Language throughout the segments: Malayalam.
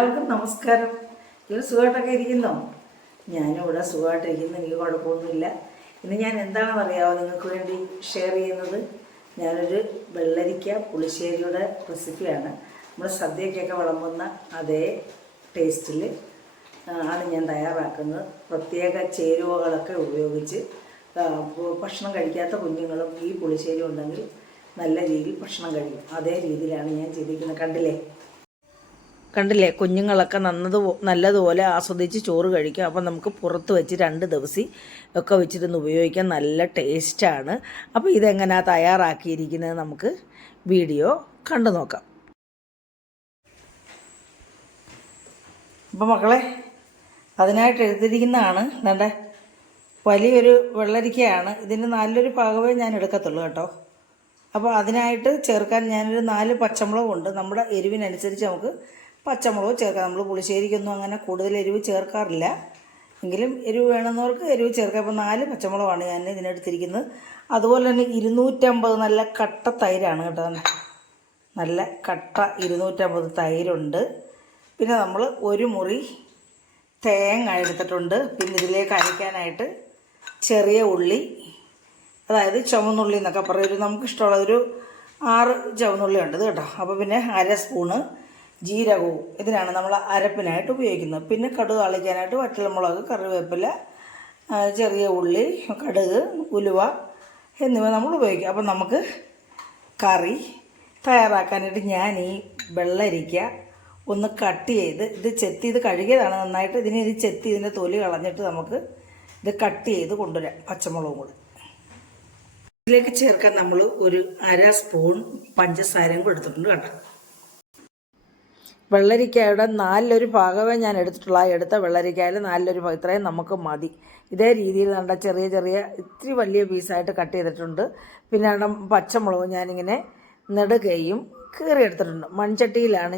എല്ലാവർക്കും നമസ്കാരം. എല്ലാവരും സുഖമായിട്ടൊക്കെ ഇരിക്കുന്നോ? ഞാനിവിടെ സുഖമായിട്ടിരിക്കുന്നു, എനിക്ക് കുഴപ്പമൊന്നുമില്ല. ഇന്ന് ഞാൻ എന്താണെന്ന് അറിയാമോ നിങ്ങൾക്ക് വേണ്ടി ഷെയർ ചെയ്യുന്നത്? ഞാനൊരു വെള്ളരിക്ക പുളിശ്ശേരിയുടെ റെസിപ്പിയാണ്. നമ്മുടെ സദ്യക്കൊക്കെ വിളമ്പുന്ന അതേ ടേസ്റ്റിൽ ആണ് ഞാൻ തയ്യാറാക്കുന്നത്. പ്രത്യേക ചേരുവകളൊക്കെ ഉപയോഗിച്ച് ഭക്ഷണം കഴിക്കാത്ത കുഞ്ഞുങ്ങളും ഈ പുളിശ്ശേരി ഉണ്ടെങ്കിൽ നല്ല രീതിയിൽ ഭക്ഷണം കഴിക്കും. അതേ രീതിയിലാണ് ഞാൻ ചെയ്തിരിക്കുന്നത്. കണ്ടില്ലേ, കുഞ്ഞുങ്ങളൊക്കെ നല്ലതുപോലെ ആസ്വദിച്ച് ചോറ് കഴിക്കും. അപ്പം നമുക്ക് പുറത്ത് വെച്ച് 2 ദിവസം ഒക്കെ വെച്ചിരുന്ന് ഉപയോഗിക്കാൻ നല്ല ടേസ്റ്റാണ്. അപ്പോൾ ഇതെങ്ങനെയാണ് തയ്യാറാക്കിയിരിക്കുന്നത് നമുക്ക് വീഡിയോ കണ്ടു നോക്കാം. അപ്പോൾ മക്കളെ, അതിനായിട്ട് എടുത്തിരിക്കുന്നതാണ് വേണ്ട വലിയൊരു വെള്ളരിക്കയാണ്. ഇതിന് നല്ലൊരു പാകമേ ഞാൻ എടുക്കത്തുള്ളൂ കേട്ടോ. അപ്പോൾ അതിനായിട്ട് ചേർക്കാൻ ഞാനൊരു 4 പച്ചമുളകുണ്ട്. നമ്മുടെ എരിവിനനുസരിച്ച് നമുക്ക് പച്ചമുളക് ചേർക്കാം. നമ്മൾ പുളിശ്ശേരിക്കൊന്നും അങ്ങനെ കൂടുതൽ എരിവ് ചേർക്കാറില്ല, എങ്കിലും എരിവ് വേണമെന്നവർക്ക് എരിവ് ചേർക്കാം. അപ്പോൾ 4 പച്ചമുളകാണ് ഞാൻ ഇതിനെടുത്തിരിക്കുന്നത്. അതുപോലെ തന്നെ 250 നല്ല കട്ട തൈരാണ് കേട്ടോ. നല്ല കട്ട 250 തൈരുണ്ട്. പിന്നെ നമ്മൾ 1 മുറി തേങ്ങ എടുത്തിട്ടുണ്ട്. പിന്നെ ഇതിലേക്ക് അരയ്ക്കാനായിട്ട് ചെറിയ ഉള്ളി, അതായത് ചുവന്നുള്ളി എന്നൊക്കെ പറയും, നമുക്കിഷ്ടമുള്ളതൊരു 6 ചുവന്നുള്ളി ഉണ്ട് കേട്ടോ. അപ്പോൾ പിന്നെ 1/2 സ്പൂണ് ജീരകവും ഇതിനാണ് നമ്മൾ അരപ്പിനായിട്ട് ഉപയോഗിക്കുന്നത്. പിന്നെ കടുക് താളിക്കാനായിട്ട് വറ്റൽമുളക്, കറിവേപ്പില, ചെറിയ ഉള്ളി, കടുക്, ഉലുവ എന്നിവ നമ്മൾ ഉപയോഗിക്കും. അപ്പം നമുക്ക് കറി തയ്യാറാക്കാനായിട്ട് ഞാൻ ഈ വെള്ളരിക്ക ഒന്ന് കട്ട് ചെയ്ത് ഇത് കഴുകിയതാണ് നന്നായിട്ട്. ഇത് ചെത്തി ഇതിൻ്റെ തൊലി കളഞ്ഞിട്ട് നമുക്ക് ഇത് കട്ട് ചെയ്ത് കൊണ്ടുവരാം. പച്ചമുളകും കൂടി ഇതിലേക്ക് ചേർക്കാൻ നമ്മൾ ഒരു 1/2 സ്പൂൺ പഞ്ചസാരയും കൂടെ എടുത്തിട്ടുണ്ട് കേട്ടോ. വെള്ളരിക്കയുടെ 4 ഭാഗമേ ഞാൻ എടുത്തിട്ടുള്ള എടുത്ത വെള്ളരിക്കയിൽ 4 ഭാഗം, ഇത്രയും നമുക്ക് മതി. ഇതേ രീതിയിൽ കണ്ട ചെറിയ ഇത്തിരി വലിയ പീസായിട്ട് കട്ട് ചെയ്തിട്ടുണ്ട്. പിന്നെ പച്ചമുളക് ഞാനിങ്ങനെ നെടുകയും കീറിയെടുത്തിട്ടുണ്ട്. മൺചട്ടിയിലാണ്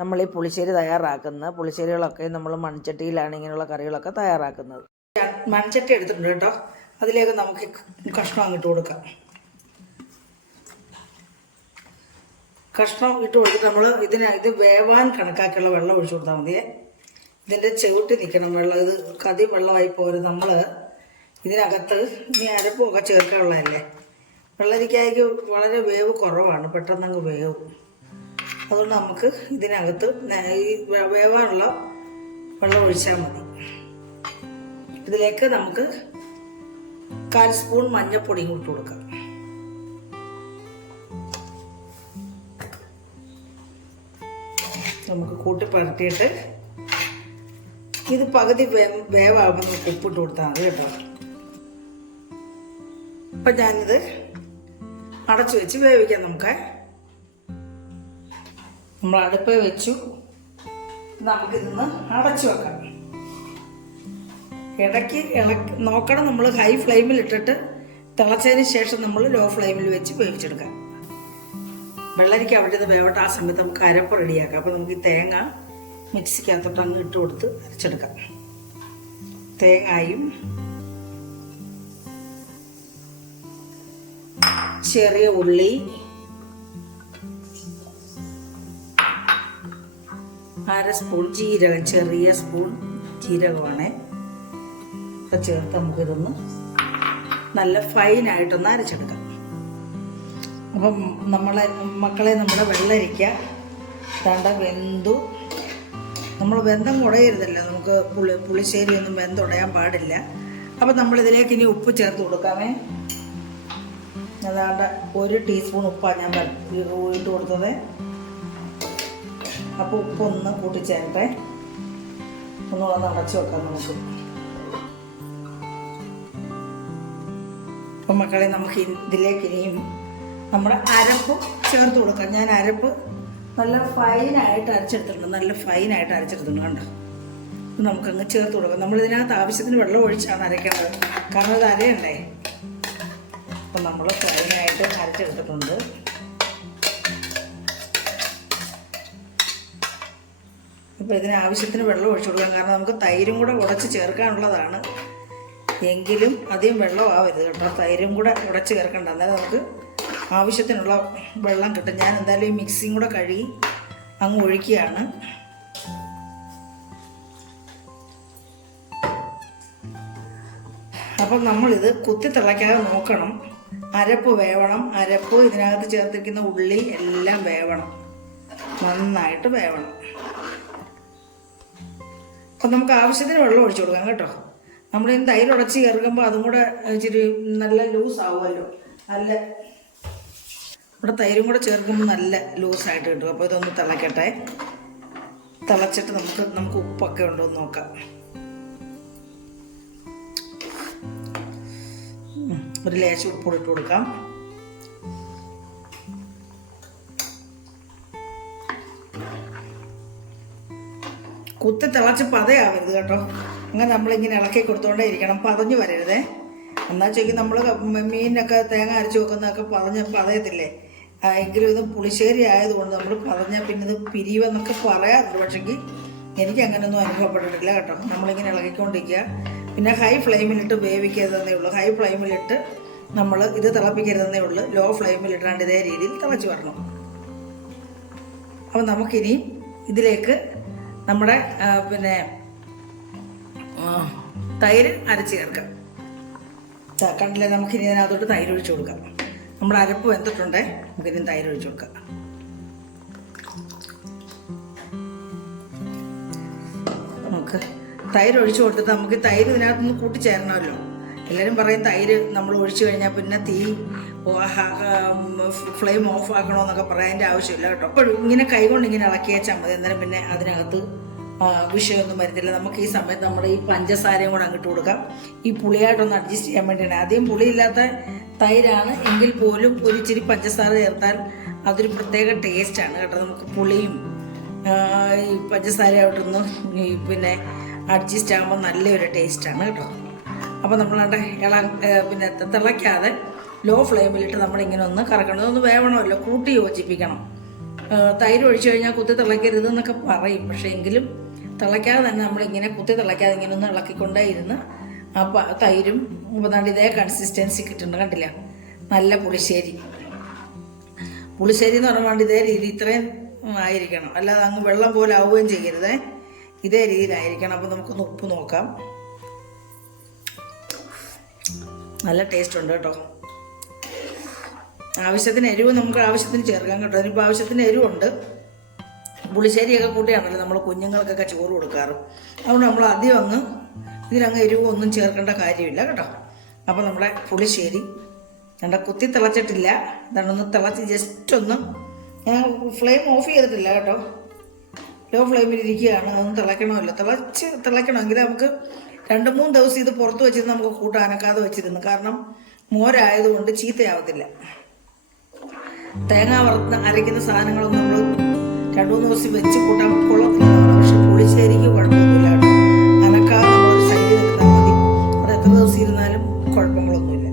നമ്മൾ ഈ പുളിശ്ശേരി തയ്യാറാക്കുന്നത്. പുളിശ്ശേരികളൊക്കെ നമ്മൾ മൺചട്ടിയിലാണ് ഇങ്ങനെയുള്ള കറികളൊക്കെ തയ്യാറാക്കുന്നത്. മൺചട്ടി എടുത്തിട്ടുണ്ട് കേട്ടോ. അതിലേക്ക് നമുക്ക് കഷ്ണം അങ്ങിട്ട് കൊടുക്കാം. കഷ്ണം ഇട്ട് കൊടുത്തിട്ട് നമ്മൾ ഇത് വേവാൻ കണക്കാക്കിയുള്ള വെള്ളം ഒഴിച്ചു കൊടുത്താൽ മതിയേ. ഇതിൻ്റെ ചവിട്ടി നിൽക്കണം വെള്ളം. ഇത് കതി വെള്ളമായി പോരും. നമ്മൾ ഇതിനകത്ത് ഇനി അരപ്പുമൊക്കെ ചേർക്കാനുള്ളതല്ലേ. വെള്ളരിക്കായ്ക്ക് വളരെ വേവ് കുറവാണ്, പെട്ടെന്നങ്ങ് വേവും. അതുകൊണ്ട് നമുക്ക് ഇതിനകത്ത് ഈ വേവാനുള്ള വെള്ളം ഒഴിച്ചാൽ മതി. ഇതിലേക്ക് നമുക്ക് 1/4 സ്പൂൺ മഞ്ഞൾപ്പൊടിയും ഇട്ട് കൊടുക്കാം. നമുക്ക് കൂട്ടി പരത്തിയിട്ട് ഇത് പകുതി വേവാകുമ്പോൾ നമുക്ക് ഉപ്പിട്ട് കൊടുത്താൽ മതി കേട്ടോ. അപ്പം ഞാനിത് അടച്ചു വെച്ച് വേവിക്കാം. നമ്മൾ അടുപ്പ് വെച്ചു, നമുക്കിതൊന്ന് അടച്ചു വെക്കാം. ഇടയ്ക്ക് നോക്കണം. നമ്മൾ ഹൈ ഫ്ലെയിമിൽ ഇട്ടിട്ട് തിളച്ചതിന് ശേഷം നമ്മൾ ലോ ഫ്ലെയിമിൽ വെച്ച് വേവിച്ചെടുക്കാം. വെള്ളരിക്ക അവിടെ ഇത് വേവട്ടെ. ആ സമയത്ത് നമുക്ക് അരപ്പ് റെഡിയാക്കാം. അപ്പോൾ നമുക്ക് ഈ തേങ്ങ മിക്സിക്കകത്തോട്ട് അങ്ങ് ഇട്ട് കൊടുത്ത് അരച്ചെടുക്കാം. തേങ്ങയും ചെറിയ ഉള്ളി, 1/2 സ്പൂൺ ജീരകം, ചെറിയ സ്പൂൺ ജീരകമാണ് ചേർത്ത് നമുക്കിതൊന്ന് നല്ല ഫൈനായിട്ടൊന്ന് അരച്ചെടുക്കാം. അപ്പം മക്കളെ നമ്മുടെ വെള്ളരിക്ക വെന്തു. നമ്മൾ വെന്തം കുടയരുതല്ലോ, നമുക്ക് പുളിശ്ശേരി ഒന്നും വെന്തുടയാൻ പാടില്ല. അപ്പം നമ്മളിതിലേക്ക് ഇനി ഉപ്പ് ചേർത്ത് കൊടുക്കാമേ. അതാണ്ട് 1 ടീസ്പൂൺ ഉപ്പാണ് ഞാൻ ഇട്ട് കൊടുത്തത്. അപ്പോൾ ഉപ്പൊന്ന് കൂട്ടിച്ചേരട്ടെ. ഒന്നുകൂടെ അടച്ചു വെക്കാം നമുക്ക്. അപ്പം മക്കളെ, നമുക്ക് ഇതിലേക്ക് ഇനിയും നമ്മുടെ അരപ്പ് ചേർത്ത് കൊടുക്കാം. ഞാൻ അരപ്പ് നല്ല ഫൈനായിട്ട് അരച്ചെടുത്തിട്ടുണ്ട് കണ്ടോ. നമുക്കങ്ങ് ചേർത്ത് കൊടുക്കാം. നമ്മളിതിനകത്ത് ആവശ്യത്തിന് വെള്ളം ഒഴിച്ചാണ് അരയ്ക്കേണ്ടത്, കാരണം ഇത് അരയണ്ടേ. അപ്പം നമ്മൾ ഫൈനായിട്ട് അരച്ചെടുത്തിട്ടുണ്ട്. ഇപ്പോൾ ഇതിന് ആവശ്യത്തിന് വെള്ളം ഒഴിച്ചു കൊടുക്കാം, കാരണം നമുക്ക് തൈരും കൂടെ ഉടച്ച് ചേർക്കാനുള്ളതാണ്. എങ്കിലും അധികം വെള്ളം ആവരുത് കേട്ടോ. തൈരും കൂടെ ഉടച്ച് ചേർക്കണ്ട, അന്നേരം നമുക്ക് ആവശ്യത്തിനുള്ള വെള്ളം കിട്ടും. ഞാൻ എന്തായാലും ഈ മിക്സിയും കൂടെ കഴുകി അങ്ങ് ഒഴിക്കുകയാണ്. അപ്പം നമ്മളിത് കുത്തി തിളയ്ക്കാതെ നോക്കണം. അരപ്പ് വേവണം. അരപ്പ് ഇതിനകത്ത് ചേർത്തിരിക്കുന്ന ഉള്ളി എല്ലാം വേവണം, നന്നായിട്ട് വേവണം. അപ്പം നമുക്ക് ആവശ്യത്തിന് വെള്ളം ഒഴിച്ചു കൊടുക്കാം കേട്ടോ. നമ്മളിന്ന് തൈര് ഉടച്ച് ചേർക്കുമ്പോൾ അതും കൂടെ ഇച്ചിരി നല്ല ലൂസ് ആവുമല്ലോ. നല്ല ഇവിടെ തൈരും കൂടെ ചേർക്കുമ്പോൾ നല്ല ലൂസായിട്ട് കിട്ടും. അപ്പോൾ ഇതൊന്ന് തിളയ്ക്കട്ടെ. തിളച്ചിട്ട് നമുക്ക് ഉപ്പൊക്കെ ഉണ്ടോ എന്ന് നോക്കാം. ഒരു ലേശം ഉപ്പ് ഇട്ട് കൊടുക്കാം. കുത്തി തിളച്ച് പതയാവരുത് കേട്ടോ. അങ്ങനെ നമ്മളിങ്ങനെ ഇളക്കി കൊടുത്തോണ്ടേ ഇരിക്കണം, പതഞ്ഞു വരരുതേ. എന്നാൽ ചോദിക്കും നമ്മൾ മീനൊക്കെ തേങ്ങ അരച്ച് വെക്കുന്നതൊക്കെ പതയത്തില്ലേ. എങ്കിലും ഇത് പുളിശ്ശേരി ആയതുകൊണ്ട് നമ്മൾ പതഞ്ഞാൽ പിന്നെ ഇത് പിരിവെന്നൊക്കെ പറയാറുണ്ട്. പക്ഷെങ്കിൽ എനിക്ക് അങ്ങനെയൊന്നും അനുഭവപ്പെട്ടിട്ടില്ല കേട്ടോ. നമ്മളിങ്ങനെ ഇളകിക്കൊണ്ടിരിക്കുക. പിന്നെ ഹൈ ഫ്ലെയിമിലിട്ട് വേവിക്കരുതെന്നേ ഉള്ളൂ. ഹൈ ഫ്ലെയിമിലിട്ട് നമ്മൾ ഇത് തിളപ്പിക്കരുതെന്നേ ഉള്ളൂ. ലോ ഫ്ലെയിമിലിട്ടാണ്ട് ഇതേ രീതിയിൽ തിളച്ച് വരണം. അപ്പോൾ നമുക്കിനി ഇതിലേക്ക് നമ്മുടെ പിന്നെ തൈര് അരച്ച് ചേർക്കാം. കണ്ടില്ലേ, നമുക്കിനി അതിനകത്തോട്ട് തൈര് ഒഴിച്ച് കൊടുക്കാം. നമ്മുടെ അരപ്പ് വെന്തിട്ടുണ്ടേ, നമുക്കിനി തൈര് ഒഴിച്ച് കൊടുക്കാം. നമുക്ക് തൈര് ഒഴിച്ച് കൊടുത്തിട്ട് നമുക്ക് തൈര് ഇതിനകത്തൊന്ന് കൂട്ടിച്ചേരണമല്ലോ. എല്ലാവരും പറയും തൈര് നമ്മൾ ഒഴിച്ചു കഴിഞ്ഞാൽ പിന്നെ ഫ്ലെയിം ഓഫ് ആക്കണമെന്നൊക്കെ പറയാൻ്റെ ആവശ്യമില്ല കേട്ടോ. അപ്പോൾ ഇങ്ങനെ കൈകൊണ്ട് ഇങ്ങനെ ഇളക്കി വെച്ചാൽ മതി. അന്നേരം പിന്നെ അതിനകത്ത് വിഷയമൊന്നും വരുന്നില്ല. നമുക്ക് ഈ സമയത്ത് നമ്മുടെ ഈ പഞ്ചസാരയും കൂടെ അങ്ങിട്ട് കൊടുക്കാം. ഈ പുളിയായിട്ടൊന്ന് അഡ്ജസ്റ്റ് ചെയ്യാൻ വേണ്ടിയാണ്. ആദ്യം പുളിയില്ലാത്ത തൈരാണ് എങ്കിൽ പോലും ഒരു ഇച്ചിരി പഞ്ചസാര ചേർത്താൽ അതൊരു പ്രത്യേക ടേസ്റ്റാണ് കേട്ടോ. നമുക്ക് പുളിയും ഈ പഞ്ചസാരയായിട്ടൊന്ന് പിന്നെ അഡ്ജസ്റ്റ് ആകുമ്പോൾ നല്ലൊരു ടേസ്റ്റാണ് കേട്ടോ. അപ്പോൾ നമ്മളവിടെ പിന്നെ തിളയ്ക്കാതെ ലോ ഫ്ലെയിമിലിട്ട് നമ്മളിങ്ങനെ ഒന്ന് കറക്കണം. ഇതൊന്ന് വേവണമല്ലോ, കൂട്ടി യോജിപ്പിക്കണം. തൈര് ഒഴിച്ചു കഴിഞ്ഞാൽ കുത്തി തിളയ്ക്കരുത് എന്നൊക്കെ പറയും. പക്ഷേ എങ്കിലും തിളയ്ക്കാതെ തന്നെ നമ്മളിങ്ങനെ കുത്തി തിളയ്ക്കാതെ ഇങ്ങനെ ഒന്ന് ഇളക്കിക്കൊണ്ടേ ഇരുന്ന് തൈരും ഉപതാണ്ട് ഇതേ കൺസിസ്റ്റൻസി കിട്ടുന്നുണ്ട്. കണ്ടില്ല, നല്ല പുളിശ്ശേരി. പുളിശ്ശേരി എന്ന് പറഞ്ഞാൽ ഇതേ രീതി ഇത്രയും ആയിരിക്കണം, അല്ലാതെ അങ്ങ് വെള്ളം പോലെ ആവുകയും ചെയ്യരുതേ. ഇതേ രീതിയിലായിരിക്കണം. അപ്പോൾ നമുക്കൊന്ന് ഉപ്പ് നോക്കാം. നല്ല ടേസ്റ്റ് ഉണ്ട് കേട്ടോ. ആവശ്യത്തിന് എരിവ് നമുക്ക് ആവശ്യത്തിന് ചേർക്കാം കേട്ടോ. അതിനിപ്പോൾ ആവശ്യത്തിന് എരിവുണ്ട്. പുളിശ്ശേരിയൊക്കെ കൂട്ടിയാണല്ലോ നമ്മൾ കുഞ്ഞുങ്ങൾക്കൊക്കെ ചോറ് കൊടുക്കാറ്. അതുകൊണ്ട് നമ്മൾ ആദ്യം അങ്ങ് ഇതിലങ്ങ് എരിവ് ഒന്നും ചേർക്കേണ്ട കാര്യമില്ല കേട്ടോ. അപ്പോൾ നമ്മുടെ പുളിശ്ശേരി എൻ്റെ കുത്തി തിളച്ചിട്ടില്ല. അതാണൊന്ന് തിളച്ച് ജസ്റ്റ് ഒന്ന്, ഞാൻ ഫ്ലെയിം ഓഫ് ചെയ്തിട്ടില്ല കേട്ടോ. ലോ ഫ്ലെയിമിലിരിക്കുകയാണ്. അതൊന്ന് തിളയ്ക്കണമല്ലോ. തിളയ്ക്കണമെങ്കിൽ നമുക്ക് 2-3 ദിവസം ഇത് പുറത്ത് വെച്ചിരുന്ന് നമുക്ക് കൂട്ടാനക്കാതെ വെച്ചിരുന്നു. കാരണം മോരായതുകൊണ്ട് ചീത്തയാവത്തില്ല. തേങ്ങ വറുത്ത് അരയ്ക്കുന്ന സാധനങ്ങളൊന്നും നമ്മൾ 2-3 ദിവസം വെച്ച് കൂട്ടാൻ കൊള്ളത്തില്ല. പക്ഷെ പുളിശ്ശേരിക്ക് കുഴപ്പമൊന്നുമില്ല കേട്ടോ. അനക്കാതെ നമ്മളൊരു സൈഡിൽ നിർത്താൻ മതി. അത് എത്ര ദിവസം ഇരുന്നാലും കുഴപ്പങ്ങളൊന്നുമില്ല.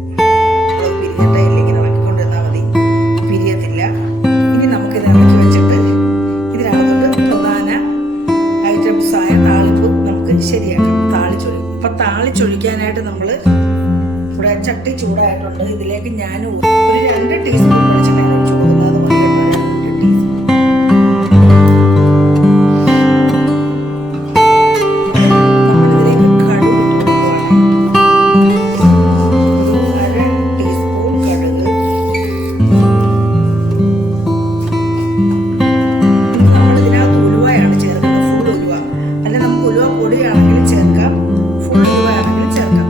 അത് പിരിയണ്ട, ഇല്ലെങ്കിൽ ഇളക്കിക്കൊണ്ടിരുന്നാൽ മതി, പിരിയത്തില്ല. ഇനി നമുക്കിത് ഇറക്കി വെച്ചിട്ട് ഇതിനകത്തോട്ട് പ്രധാന ഐറ്റംസായ താളിപ്പ് നമുക്ക് ശരിയാക്കാം. താളിച്ചൊഴിക്കും. അപ്പം താളിച്ചൊഴിക്കാനായിട്ട് നമ്മൾ ഇവിടെ ചട്ടി ചൂടായിട്ടുണ്ട്. ഇതിലേക്ക് ഞാൻ ഒരു 2 ടീസ്പൂൺ വെളിച്ചെണ്ണ ഒഴിച്ചു കൊടുക്കുന്നത് മതി കേട്ടോ. 2 ടീസ്പൂൺ. നമ്മളിതിലേക്ക് കടുക് ഇട്ട് കൊടുക്കുകയാണ്. 1/2 ടീസ്പൂൺ കടുക്. നമ്മളിതിനകത്ത് ഉലുവയാണ് ചേർക്കുന്നത്, ഫുൾ ഉലുവ. അല്ല, നമുക്ക് ഉലുവ പൊടിയാണെങ്കിലും ചേർക്കാം, ഫുൾ ഉലുവ ആണെങ്കിലും ചേർക്കാം.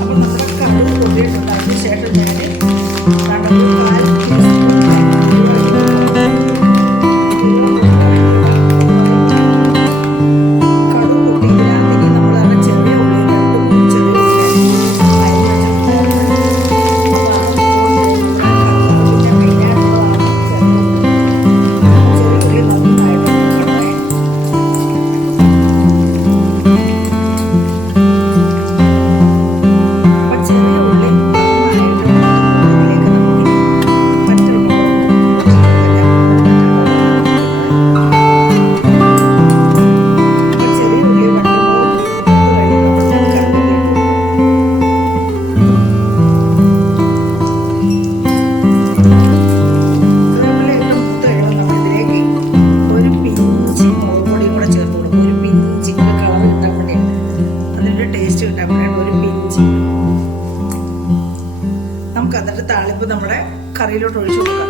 അപ്പം നമ്മുടെ കടുക് പൊടിയിട്ടുണ്ട്. അതിന് ശേഷം ഞാൻ 1/4 ടീസ്പൂൺ നമുക്ക് നമ്മുടെ കറിയിലോട്ട് ഒഴിച്ചു കൊടുക്കാം.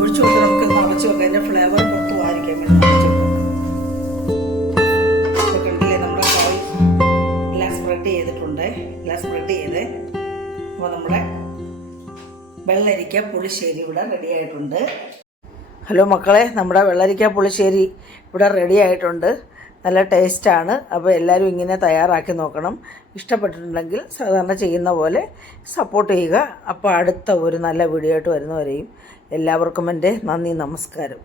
ഒഴിച്ചു കൊടുത്ത് നമുക്ക് നിറച്ച് വെക്കാം. അതിൻ്റെ ഫ്ലേവർ പുറത്ത് പോകാതിരിക്കാൻ വേണ്ടി നിറച്ച് വെക്കാം. ഇപ്പോൾ കണ്ടില്ലേ, നമ്മുടെ കറി എല്ലാം സ്പ്രെഡ് ചെയ്തിട്ടുണ്ട്. എല്ലാം സ്പ്രെഡ് ചെയ്ത് അപ്പോൾ നമ്മുടെ വെള്ളരിക്ക പുളിശ്ശേരി ഇവിടെ റെഡി ആയിട്ടുണ്ട്. ഹലോ മക്കളെ, നമ്മുടെ വെള്ളരിക്ക പുളിശ്ശേരി ഇവിടെ റെഡി ആയിട്ടുണ്ട്. നല്ല ടേസ്റ്റാണ്. അപ്പോൾ എല്ലാവരും ഇങ്ങനെ തയ്യാറാക്കി നോക്കണം. ഇഷ്ടപ്പെട്ടിട്ടുണ്ടെങ്കിൽ സാധാരണ ചെയ്യുന്ന പോലെ സപ്പോർട്ട് ചെയ്യുക. അപ്പോൾ അടുത്ത ഒരു നല്ല വീഡിയോ ആയിട്ട് വരുന്നവരെയും എല്ലാവർക്കും എൻ്റെ നന്ദി, നമസ്കാരം.